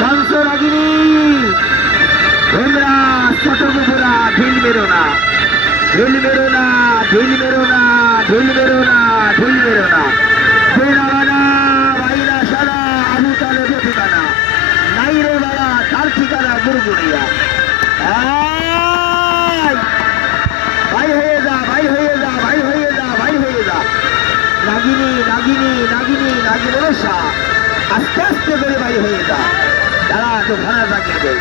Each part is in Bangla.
পঞ্চরাগিনী তোমরা শতগুপুরা ঢিল মেরো না, ঢিল মেরো না, ঢিল মেরো না, ঢিল মেরো না, ঢিল মেরো না। বেড়াবানা বাইরা সারা আবু তালে ঠিকানা নাই রে বাবা, তার ঠিকানা গুরগুড়িয়া। ভাই হয়ে যা, ভাই হয়ে যা, ভাই হয়ে যা, ভাই হয়ে যা। নাগিনী নাগিনী নাগিনী নাগিনেশা আস্তে আস্তে করে ভাই হয়ে যা। তারা তো ভাড়া জাগিয়ে দেয়।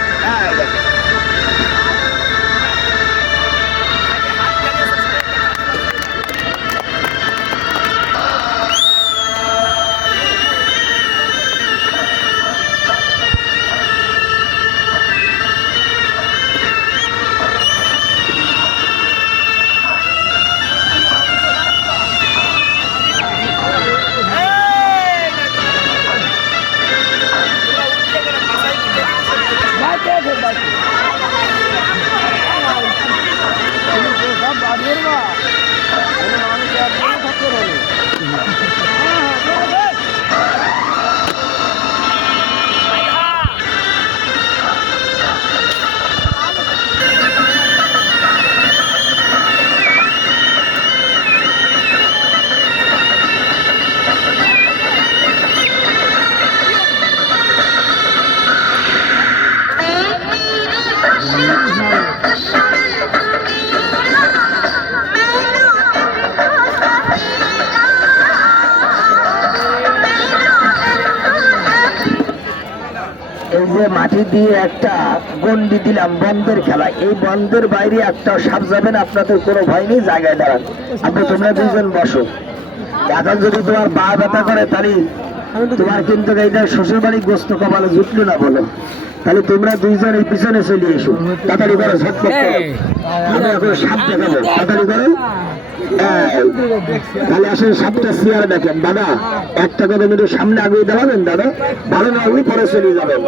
এই যে মাটি দিয়ে একটা গন্ডি দিলাম বন্ধের খেলা, এই বন্ধের বাইরে একটা সাপ যাবেন, আপনাদের কোনো ভয় নেই, জায়গায় দাঁড়ান। আপনি তোমরা দুইজন বসো। এখন যদি তোমার পা ব্যথা করে তাহলে তোমার কিন্তু এইটা শ্বশুর বাড়ি গোস্ত কপালে জুটলো না বলো, তাহলে তোমরা দুইজন এই পিছনে চলে এসো। তাড়াতাড়ি করো, ঝটপট করো, আমি এখন সাপ দেখাবো, তাড়াতাড়ি করো। তাহলে আসলে সাপটা চেয়ার দেখেন দাদা, একটা করে সামনে আগে দাঁড়াবেন দাদা, ভালো না হলে পরে চলে যাবেন।